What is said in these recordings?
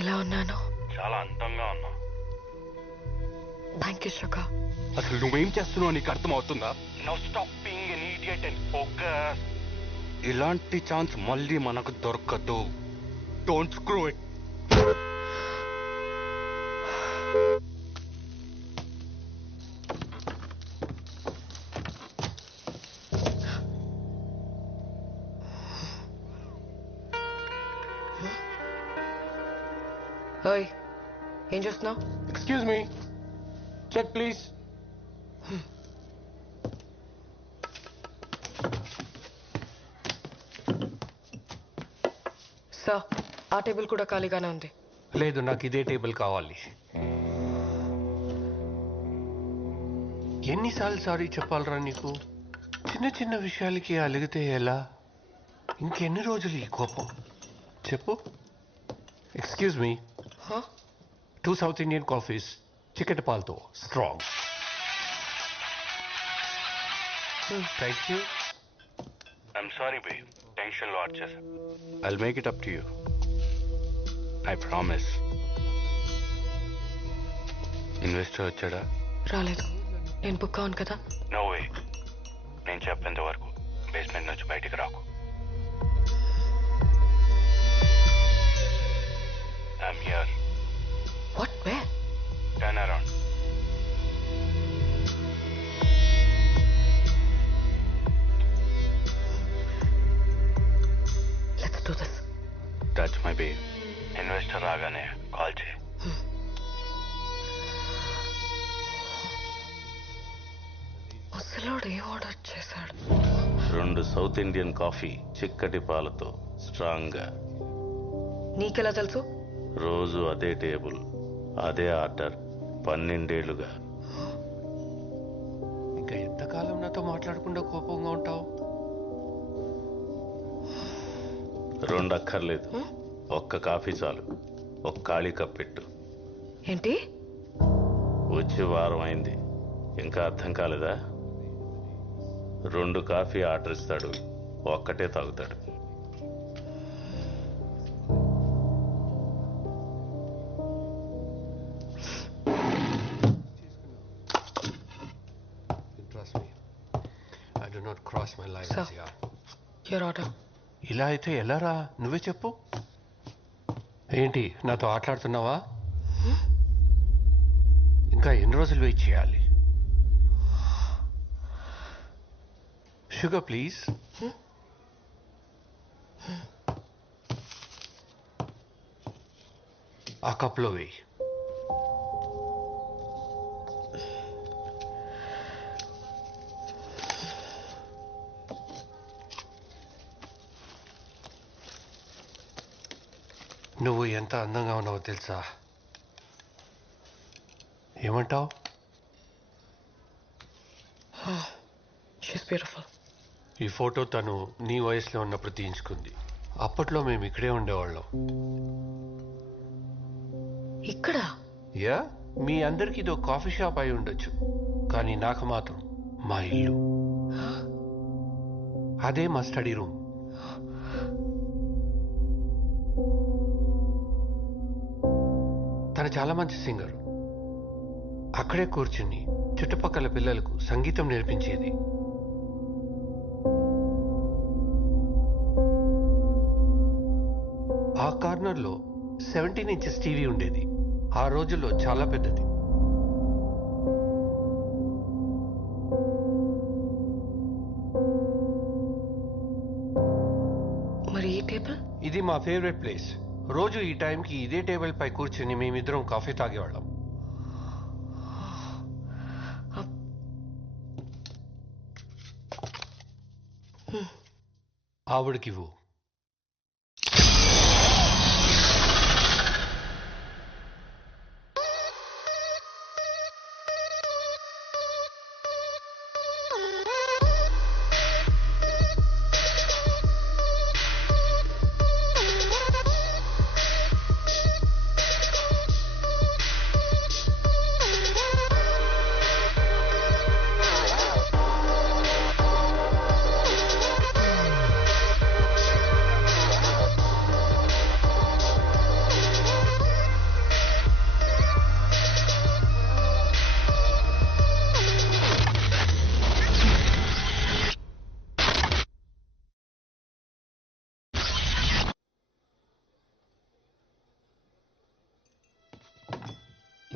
ఎలా ఉన్నాను? చాలా అందంగా ఉన్నా. థ్యాంక్ యూ శుగా. అసలు నువ్వేం చేస్తున్నావు నీకు అర్థం అవుతుందా? Now stop being an idiot and focus. ఇలాంటి ఛాన్స్ మళ్ళీ మనకు దొరకదు. Don't screw it. ఓయ్, ఏం చేస్తున్నావు? Excuse me, check please. Sir, ఆ టేబుల్ కూడా ఖాళీగానే ఉంది. లేదు, నాకు ఇదే టేబుల్ కావాలి. ఎన్నిసార్లు సారీ చెప్పాలరా నీకు? చిన్న చిన్న విషయాలకి అలిగితే ఎలా? ఇంకెన్ని రోజులు ఈ కోపం చెప్పు? Excuse me, 2 south Indian coffees, చికెట్ పాలతో strong. Thank you. I'm sorry bae, టెన్షన్లో వచ్చేసా. I'll make it up to you, I promise. Investor వచ్చాడా? రాలేదు. నేను బుక్ అవును కదా. No way. నేను చెప్పేంత వరకు బేస్మెంట్ నుంచి బయటికి రాకు. I'm here. What? Where? Turn around. Let's do this. Touch my bae. Investor రాగానే కాల్ చేయి. ముసలోడు ఏం ఆర్డర్ చేశాడు? 2 సౌత్ ఇండియన్ కాఫీ, చిక్కటి పాలతో స్ట్రాంగ్ గా. నీకెలా తెలుసు? రోజు అదే టేబుల్, అదే ఆర్డర్, 12 ఏళ్లుగా. ఇంకా ఎంతకాలం నాతో మాట్లాడకుండా కోపంగా ఉంటావు? 2 అక్కర్లేదు, ఒక్క కాఫీ చాలు. ఒక ఖాళీ కప్ పెట్టు. ఏంటి? వచ్చి వారం అయింది, ఇంకా అర్థం కాలేదా? 2 కాఫీ ఆర్డర్ ఇస్తాడు, ఒక్కటే తాగుతాడు. I do not cross my lines. Sir, your order. ఇలా అయితే ఎలారా? నువ్వే చెప్పు. ఏంటి నాతో ఆటలాడుతున్నావా? ఇంకా ఎన్ని రోజులు వెయిట్ చేయాలి? Sugar please. ఆ కప్లో వేయి. నువ్వు ఎంత అందంగా ఉన్నావో తెలుసా? ఏమంటావు? She's beautiful. ఈ ఫోటో తను నీ వయసులో ఉన్నప్పుడు తీయించుకుంది. అప్పట్లో మేము ఇక్కడే ఉండేవాళ్ళం. ఇక్కడ? యా, మీ అందరికి ఇదో కాఫీ షాప్ అయి ఉండొచ్చు, కానీ నాకు మాత్రం మా ఇల్లు. అదే మా స్టడీ రూమ్. తను చాలా మంచి సింగర్. అక్కడే కూర్చుని చుట్టుపక్కల పిల్లలకు సంగీతం నేర్పించేది. ఆ కార్నర్లో 17 ఇంచెస్ టీవీ ఉండేది. ఆ రోజుల్లో చాలా పెద్దది. మరి ఈ టేబుల్? ఇది మా ఫేవరెట్ ప్లేస్. రోజు ఈ టైంకి ఇదే టేబుల్ పై కూర్చుని మేమిద్దరం కాఫీ తాగేవాళ్ళం. ఆవిడకివ్వు.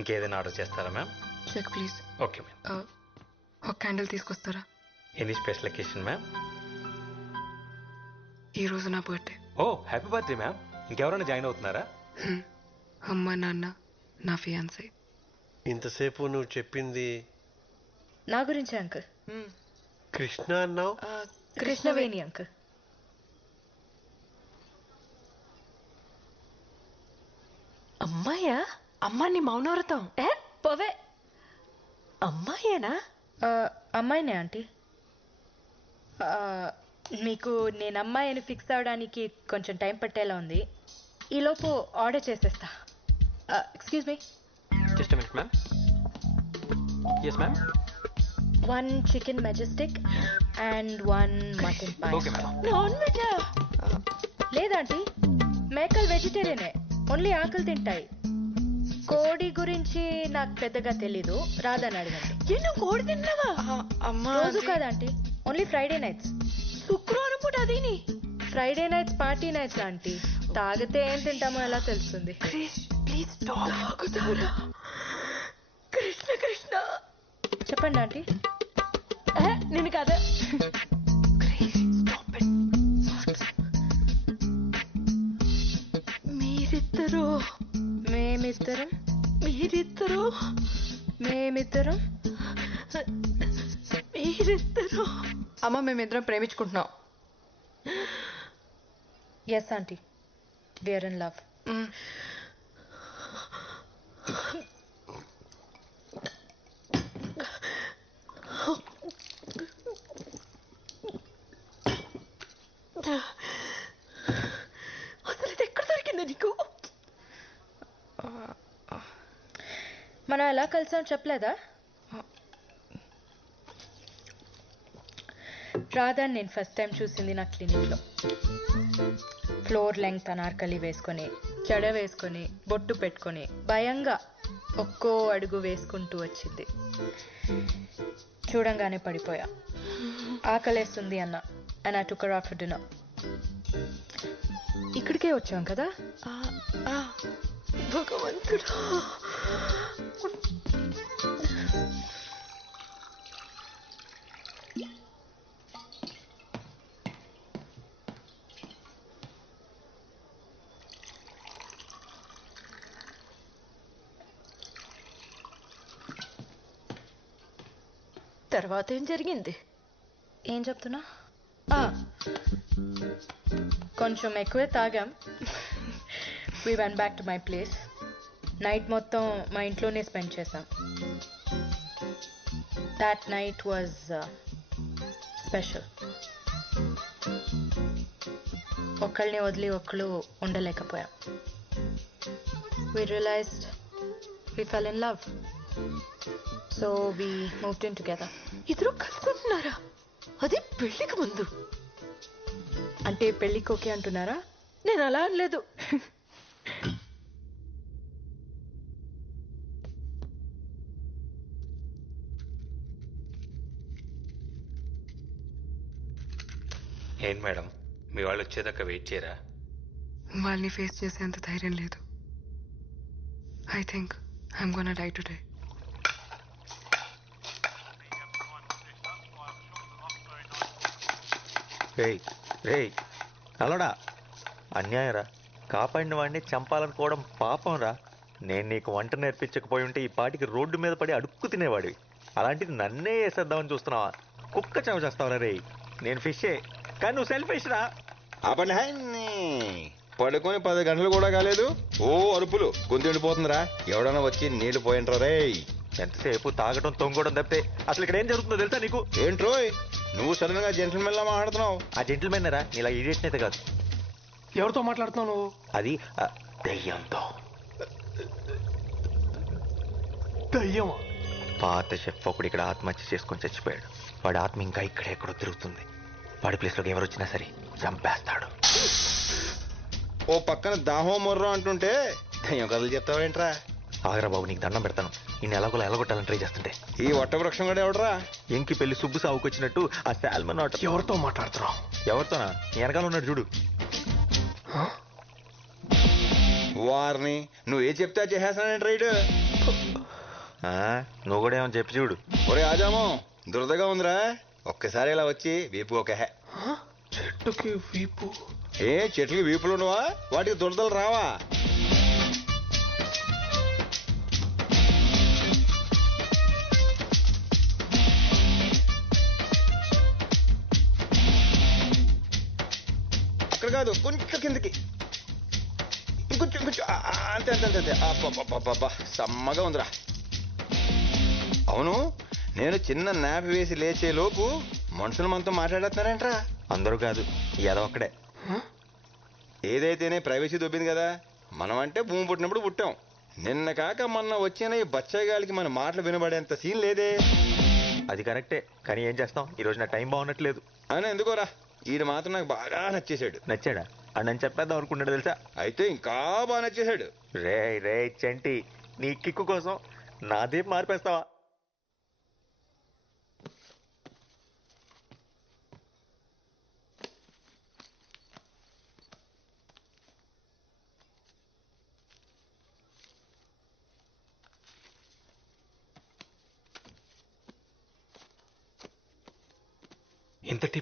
ఇంకేదైనా ఆర్డర్ చేస్తారా ma'am? Check please. Okay ma'am. ఒక క్యాండిల్ తీసుకొస్తారా? Any special occasion ma'am? ఈ రోజు నా birthday. Oh happy birthday ma'am. ఇంకెవరైనా జాయిన్ అవుతున్నారా? అమ్మ, నాన్న, నా ఫియాన్సీ. ఇంతసేపు నువ్వు చెప్పింది నా గురించే అంకుల్. కృష్ణ అన్నావు. కృష్ణవేణి అంకుల్. అమ్మాయా? అమ్మా, నీ మౌనవ్రతం. పోవే. అమ్మాయేనా? అమ్మాయినే ఆంటీ. మీకు నేను అమ్మాయి అని ఫిక్స్ అవడానికి కొంచెం టైం పట్టేలా ఉంది. ఈలోపు ఆర్డర్ చేసేస్తా. Excuse me. Just minute ma'am. Yes ma'am. 1 chicken majestic and 1 mutton pie. Okay ma'am. Non వెజా? లేదంటీ, మేకలు వెజిటేరియనే, ఓన్లీ ఆకులు తింటాయి. కోడి గురించి నాకు పెద్దగా తెలీదు, రాదని అడగండి. నువ్వు కోడి తిన్నావా? రోజు కాదంటీ, ఓన్లీ ఫ్రైడే నైట్స్. శుక్రవారం పూట అదేని. Friday nights party nights aunty. తాగితే ఏం తింటామో ఎలా తెలుస్తుంది? ప్లీజ్ తాగుతారా? కృష్ణ కృష్ణ. చెప్పండి ఆంటీ. నేను కదా. మీరిద్దరు మేమిద్దరం మీరిద్దరు మేమిద్దరం మీరిద్దరు అమ్మ, మేమిద్దరం ప్రేమించుకుంటున్నాం. Yes aunty, we're in love. అసలు ఇది ఎక్కడ దొరికింది నీకు? మనం ఎలా కలిసాం చెప్పలేదా? రాధా నేను ఫస్ట్ టైం చూసింది నా క్లినిక్లో. ఫ్లోర్ లెంగ్త్ అనార్కలి వేసుకొని, జడ వేసుకొని, బొట్టు పెట్టుకొని, భయంగా ఒక్కో అడుగు వేసుకుంటూ వచ్చింది. చూడంగానే పడిపోయా. ఆకలేస్తుంది అన్న, and I took her out for dinner. ఇక్కడికే వచ్చాం కదా. భగవంతుడా. తర్వాత ఏం జరిగింది? ఏం చెప్తున్నా? కొంచెం ఎక్కువే తాగాం. We went back to my place. Night మొత్తం మా ఇంట్లోనే స్పెండ్ చేసాం. That night was special. ఒకళ్ళని వదిలి ఒకళ్ళు ఉండలేకపోయాం. We realized We fell in love. So we moved in together. ఇద్దరు కలుసుకుంటున్నారా? అది పెళ్లికి ముందు. అంటే పెళ్ళికి ఓకే అంటున్నారా? నేను అలా అనలేదు. ఏంటి మేడం, మీ వాళ్ళు వచ్చేదాకా వెయిట్ చేయరా? వాళ్ళని ఫేస్ చేసేంత ధైర్యం లేదు. I think I'm gonna die today. రేయ్ రేయ్ అలడా అన్యాయరా, కాపాడిన వాడిని చంపాలనుకోవడం పాపం రా. నేను నీకు వంట నేర్పించకపోయి ఉంటే ఈ పాటికి రోడ్డు మీద పడి అడుక్కు తినేవాడివి. అలాంటిది నన్నే వేసేద్దామని చూస్తున్నావా? కుక్క చెవ చేస్తావురా రేయ్. నేను ఫిషే, కానీ నువ్వు సెల్ఫిష్ రా. ఆపండి హాయ్. పడుకొని 10 గంటలు కూడా కాలేదు, ఓ అరుపులు గొంతు ఎండిపోతుందిరా. ఎవడన్నా వచ్చి నీళ్లు పోయింట్రా రే. ఎంతసేపు తాగడం తొంగడం తప్పితే అసలు ఇక్కడ ఏం జరుగుతుందో తెలుసా నీకు? ఏంట్రోయ్ నువ్వు సడన్ గా జెంటల్మెన్ లా మాట్లాడుతున్నావు? ఆ జెంటిల్మెన్ రా, నీలా ఇడియట్ అయితే కాదు. ఎవరితో మాట్లాడుతున్నావు నువ్వు? అది దెయ్యంతో. దయ్యమా? పాత షెఫ్ ఒకడు ఇక్కడ ఆత్మహత్య చేసుకొని చచ్చిపోయాడు. వాడి ఆత్మ ఇంకా ఇక్కడెక్కడో తిరుగుతుంది. వాడి ప్లేస్లోకి ఎవరు వచ్చినా సరే చంపేస్తాడు. ఓ పక్కన దాహో మొర్రో అంటుంటే దయ్యం కథలు చెప్తావేంట్రా? ఆగరా బాబు, నీకు దండం పెడతాను. ఈ ఎలాగోలా ఎలగొట్టాలని ట్రై చేస్తుంటే ఈ వట్ట వృక్షం కూడా ఎవడరా? ఎంకి పెళ్లి సుబ్బు సాగుకొచ్చినట్టు ఆ శాల్మన్ ఆట. ఎవరితో మాట్లాడుతున్నావు? ఎవరితోనా? నీ వెనకాల ఉన్నాడు చూడు. వారిని నువ్వు ఏ చెప్తే చేసేస్తానంటే రైడ్. నువ్వు కూడా ఏమని చెప్పి చూడు. ఒరే ఆజామో, దురదగా ఉందిరా, ఒక్కసారి ఇలా వచ్చి వీపు ఒక హే. చెట్టుకి వీపు? ఏ చెట్లకి వీపులు ఉండవా? వాటికి దురదలు రావా? అక్కడ కాదు, కొంచెం కిందకి, ఇంకొంచెం ఇంకొంచెం, అంతే అంతే అంతే అంతే. అబ్బా సమ్మగా ఉందిరా. అవును, నేను చిన్న నాపి వేసి లేచే లోపు మనుషులు మనతో మాట్లాడేస్తున్నారేంట్రా? అందరూ కాదు, ఏదో ఒక్కడే. ఏదైతేనే ప్రైవసీ దొబ్బింది కదా. మనం అంటే భూమి పుట్టినప్పుడు పుట్టాం. నిన్న కాక మొన్న వచ్చిన ఈ బచ్చగాలికి మన మాటలు వినబడేంత సీన్ లేదే. అది కరెక్టే, కానీ ఏం చేస్తాం, ఈ రోజు నా టైం బాగున్నట్లేదు. అని ఎందుకోరా, ఈడు మాత్రం నాకు బాగా నచ్చేశాడు. నచ్చాడా? అని నేను చెప్పేద్దాం అనుకున్నాడు తెలుసా. అయితే ఇంకా బాగా నచ్చేశాడు. రే రే చంటి, నీ కిక్కు కోసం నాదే మార్పేస్తావా? ఇంతటి